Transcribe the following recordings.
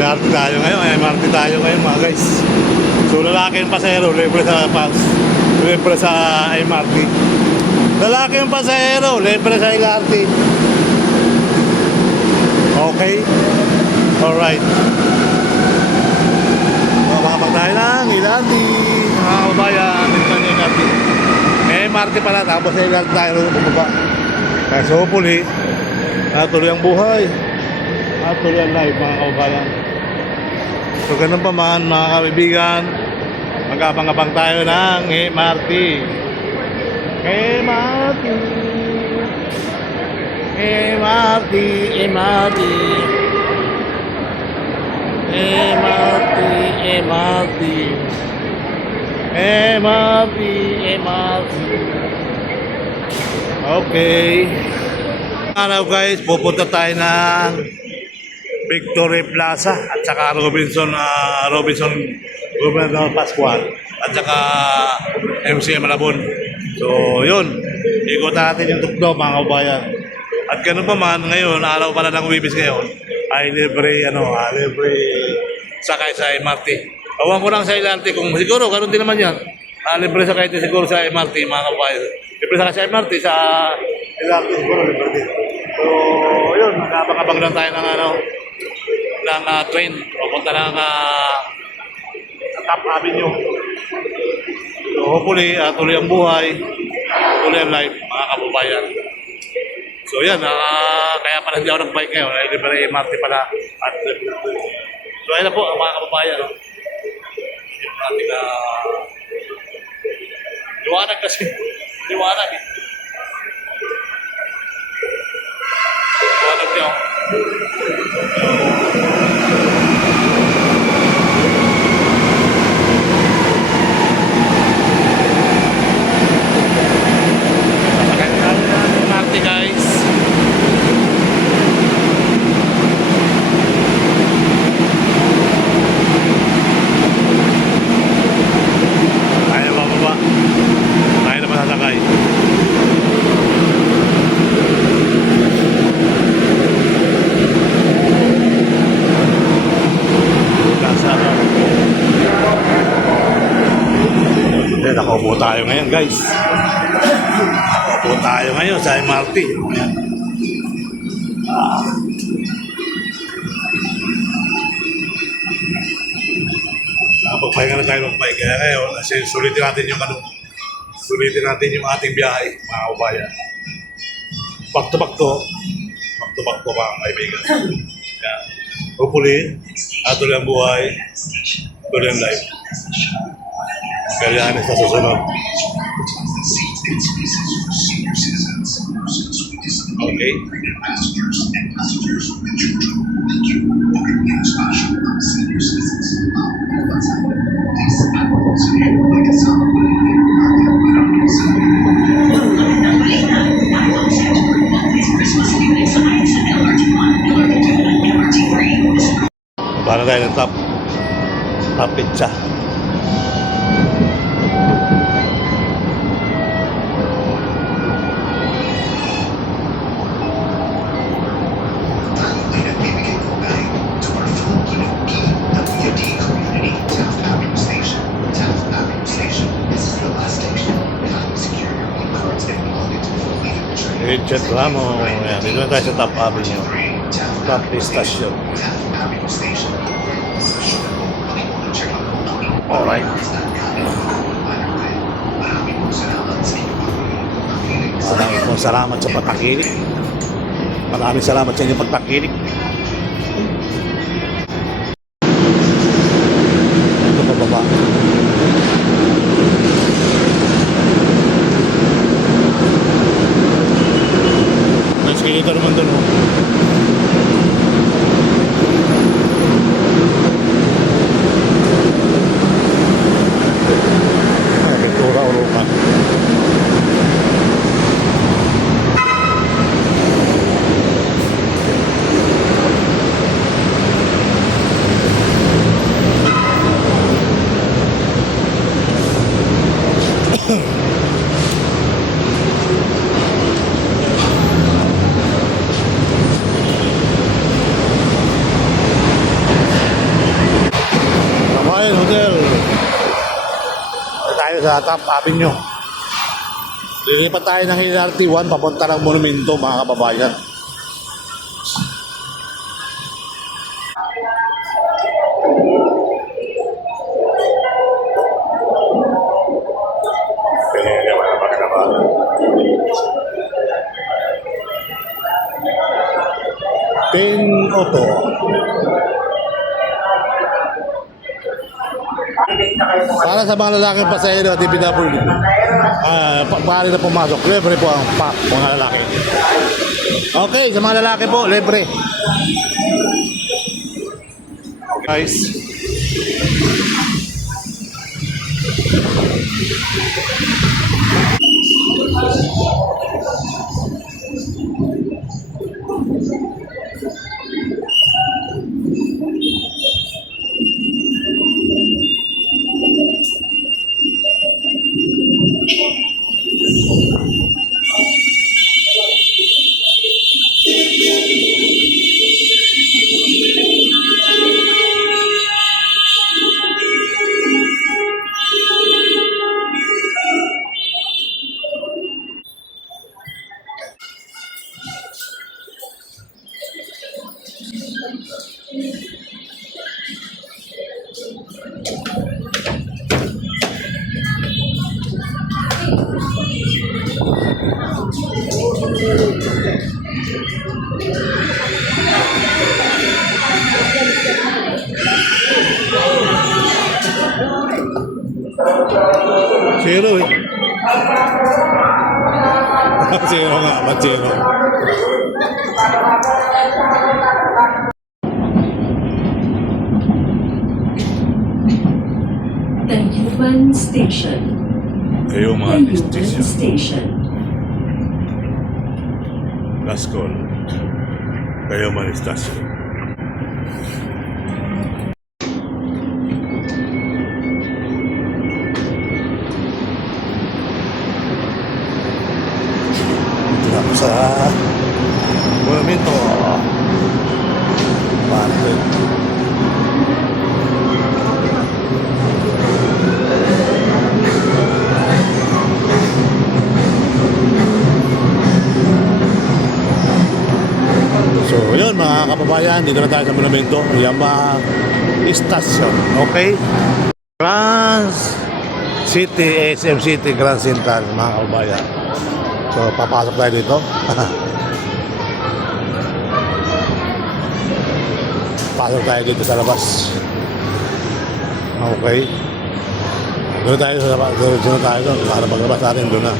MRT tayo ngayon, MRT tayo ngayon mga guys. So lalaki yung pasahero, libre sa MRT. Lalaki yung pasahero, libre sa LRT. Okay? Alright. Makapag tayo ng LRT, mga kababayan, ito yung LRT. MRT pala, tapos sa LRT tayo bumaba. Kaya so hopefully, natuloy ang buhay. Natuloy ang life mga kababayan. So ganun pa man mga kaibigan, mag-abang-abang tayo ng MRT. MRT MRT MRT MRT MRT MRT MRT. Okay. Araw guys, pupunta tayo ng Victory Plaza at saka Robinson Gobernador Pascual at saka MCM Malabon. So yun, ikot natin yung tukdo mga kabayan. At ganun pa man, ngayon, araw pala ng Wibis ngayon, ay libre sakay sa MRT. Awan ko lang sa LRT kung siguro, ganun din naman yan. Libre sakay siguro sa MRT mga kabayan. Libre sakay sa MRT, sa LRT siguro libre din. So yun, magabang-abang lang tayo ng train. Papunta ng Top Avenue. So hopefully, tuloy ang buhay, tuloy ang life, mga kababayan. So yan, kaya pala hindi ako nag-bike ngayon, ay libre MRT pala. At so ayun na po, mga kababayan. Yung ating liwanag kasi. Liwanag eh. Liwanag niyo. Guys, tayo bababa, tayo na masasakay. Nakaupo tayo ngayon guys. Nakaupo tayo ngayon sa MRT. Pagpahinga na tayo magpahinga. Kaya ngayon, sulitin natin yung ating biyahe, mga kabayan. Back to back mga kaibigan. Yeah. Hopefully, tuloy ang buhay, tuloy ang life. Kailangan sa susunod. Okay. Para tayo ng top pizza. Richard Ramo, yan. Dito na tayo sa Top Avenue, Top Station. Alright. Maraming pong salamat sa pagtakilik. Maraming salamat sa inyong pagtakilik. Ito pababa. Ito naman doon. Pintura urukan. sa Top Avenue. Lilipat tayo ng LRT 1 papunta ng Monumento, mga kababayan. Ten Auto. Para sa mga lalaking pasahero at DPW, maaari na pumasok. Libre po ang pack, mga lalaki. Okay, sa mga lalaki po, libre. Guys. Zero eh. Zero nga, ba't zero? Tayuban Station. Tayuban Tayuban Station. Last call. Tayuban Station. Sa Monumento. Market. So yun mga kababayan, dito na tayo sa Monumento, Yama Station, okay? Grand City, SM City, Grand Central, mga kababayan. So papasok tayo dito. Pasok tayo dito sa labas. Okay. Doon tayo sa labas, doon tayo doon, para paglabas natin doon na.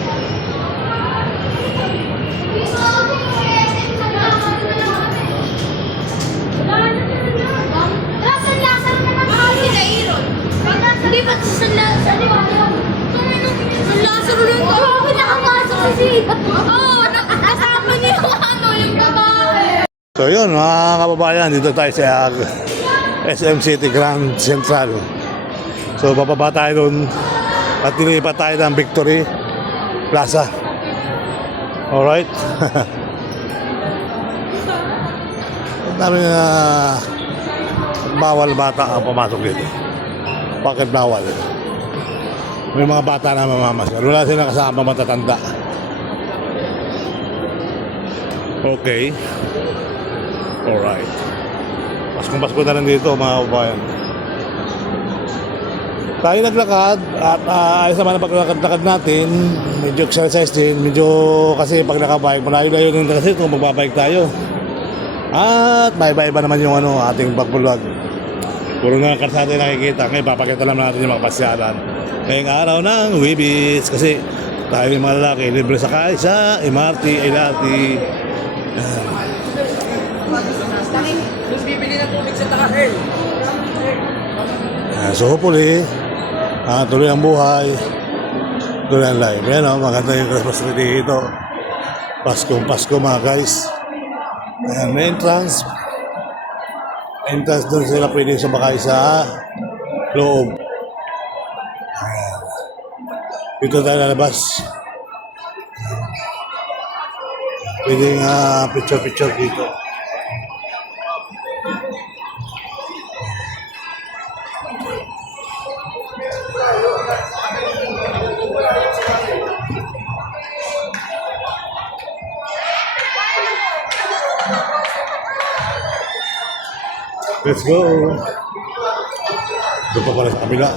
Hindi ba sa Lazaro lang to? Oo, nakapasok kasi. Oo, nakasama niya yung babae. So yun mga kababayan, dito tayo sa SM City Grand Central. So bababa tayo doon at nilipat tayo ng Victory Plaza. Alright. Ang dami na bawal bata ang pumasok dito. Bakit bawal? May mga bata na mamamasyal. Wala silang kasama matatanda. Okay. Alright. Paskong-pasko na lang dito mga kababayan. Tayo naglakad at ayos naman ang paglakad-lakad natin. Medyo exercise din. Medyo kasi pag nakabike, malayo-layo din kasi kung magbabike tayo. At maiba-iba naman yung ating pagbulag. Puro na karsada yung nakikita. Ngayon papakita lang natin yung mga pasyalan. Ngayong araw ng Wibis. Kasi tayo yung mga lalaki libre sakay sa MRT, LRT. Mas bibili ng tubig sa taas eh. So hopefully, tuloy ang buhay. Tuloy ang life. Yan maganda yung Christmas tree dito. Pasko mga guys. Ayan, may entrance. Entrance doon sila pwede sumakay sa loob. Ayan. Dito tayo lalabas. Pwede nga picture dito. Let's go. Doon pa pala sa kabila.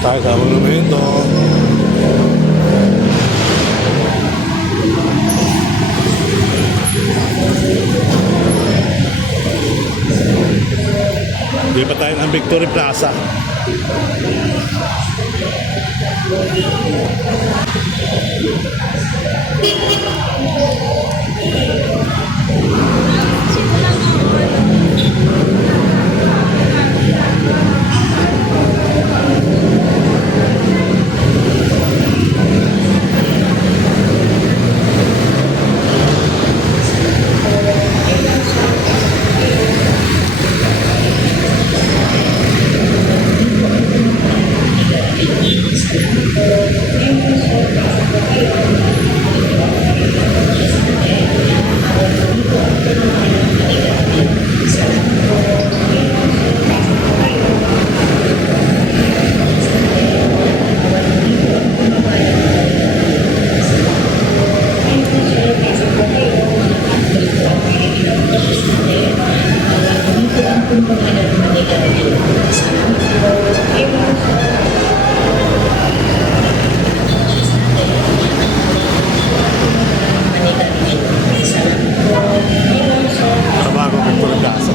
Tayo sa monumento. Di pa tayo ng Victory Plaza. Sa bagong Victory Plaza.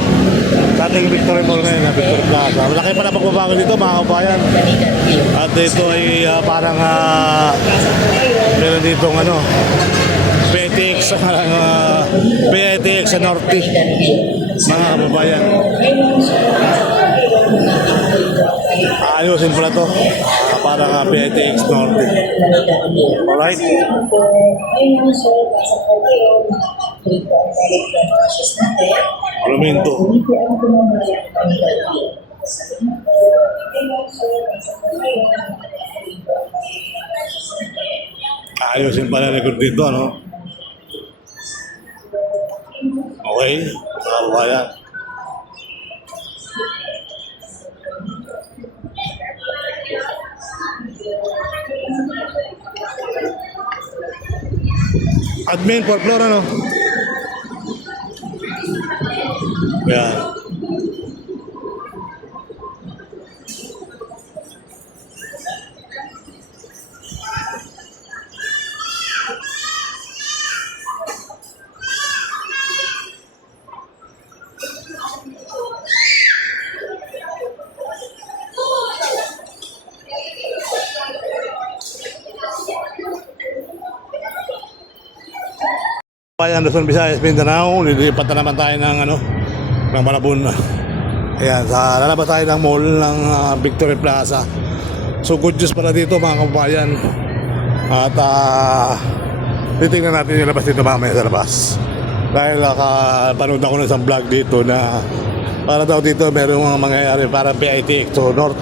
Dating Victory Mall ngayon na Victory Plaza. Malaki pa na pagbabago dito mga kabayan. At dito ay parang meron dito ano PTX PTX sa Norte mga kababayan. Ayusin pala to parang PTX Norte. Alright. Monumento. Ayusin pala record dito, ano? Okay, mga kababayan. Admin, 4th floor, ano? Yan. Bayan Luzon, Visayas, Mindanao, lilipat na naman tayo ng ng Malabon. Ayan, lalabas tayo ng mall ng Victory Plaza. So good news pala dito mga kababayan. At titingnan natin yung labas dito mamaya sa labas. Dahil panood ako ng isang vlog dito na para daw dito meron mga mangyayari para PITX to North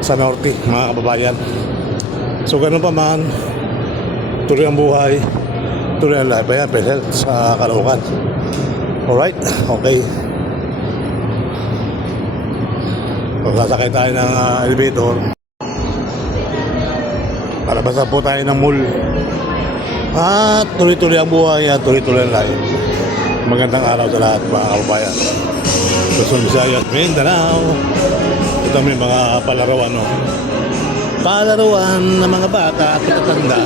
sa Norte mga kababayan. So ganun pa man, tuloy ang buhay. Tuloy ang live. Ayan, present sa Caloocan. Alright, okay. So, sasakay tayo ng elevator. Palabasan po tayo ng mall. At tuloy-tuloy ang buhay at tuloy-tuloy ang live. Magandang araw sa lahat mga kababayan. Luzon, Visayas, Mindanao. Ito may mga palaruan, no? Palaruan ng mga bata at matatanda.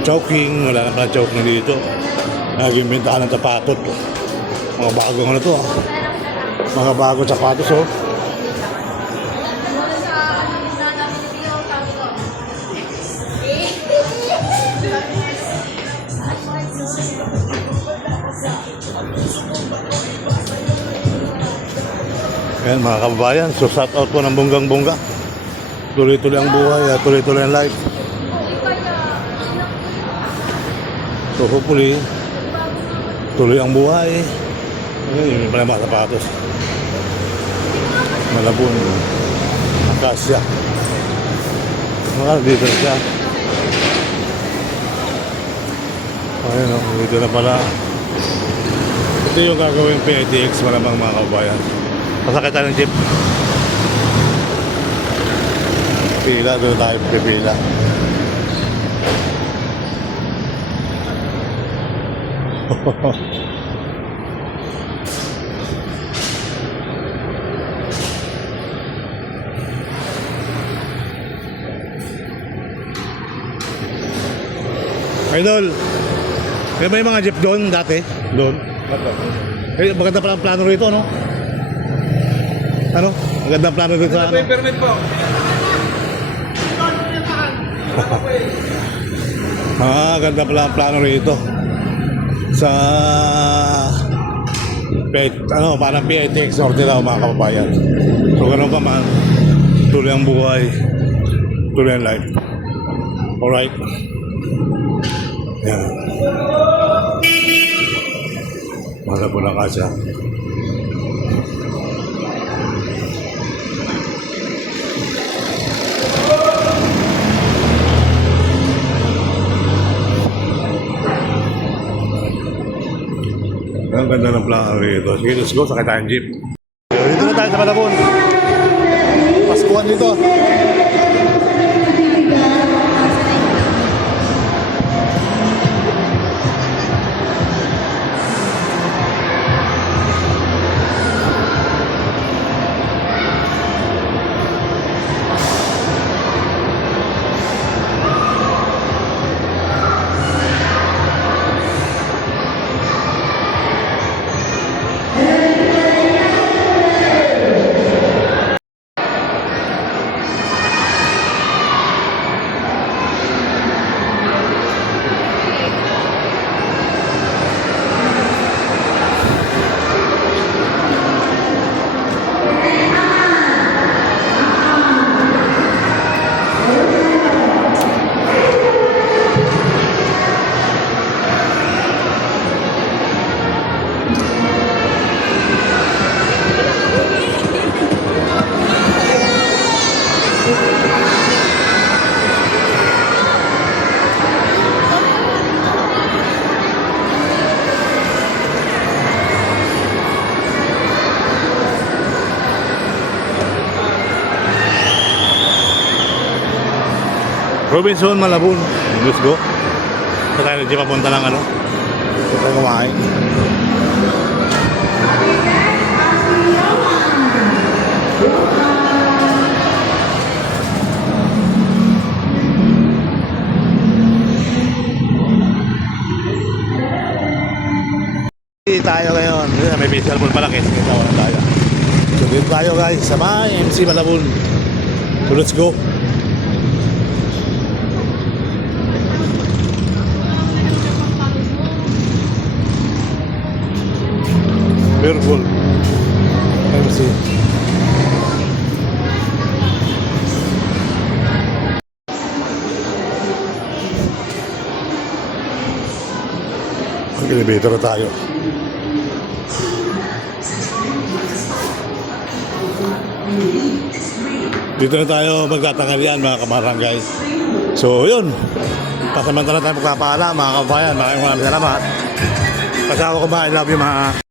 Choking, wala na pala choking dito. Nag-imbentahan ng sapatot. Mga bagong ano to, mga bagong sapatos, oh. Ayan mga kababayan, so shout out po ng bonggang-bongga. Tuloy-tuloy ang buhay at tuloy-tuloy ang life. So hopefully, tuloy ang buhay. Yung pala mga sapatos. Malabon. Akasya. Dito na siya. Ayun o, dito na pala. Ito yung gagawin PITX malamang mga kabayan. Pasakit tayo ng jeep. Pila, doon tayo pipila. Idol, may ba yung mga jeep doon dati? Doon? Eh, maganda pala ang plano rito, no? Ano? Maganda ang plano rito sa ano? Permit po. Ganda pala ang plano rito. Sa parang PITX Norte daw mga kababayan. So ganun pa man, tuloy ang buhay, tuloy ang life. Alright. Yan. Mahal po na kasya. Ang ganda ng plano rito. Sige, let's go. Sakay tayong jeep. Dito na tayo sa Malabon. Paskuhan dito. Robinson, Malabon. Let's go. Ito tayo na papunta lang ano. Ito tayo kumain. Tayo ngayon. May baseball ball pala kasi kita wala tayo. So dito tayo guys sa may MC Malabon. So let's go. Beautiful MC. Elevator na tayo. Dito na tayo magtatanghalian mga kabarangay. So yun, pasamantala tayo magpapaalam mga kabayan. Maraming salamat. Kasama ko ba, I love you mga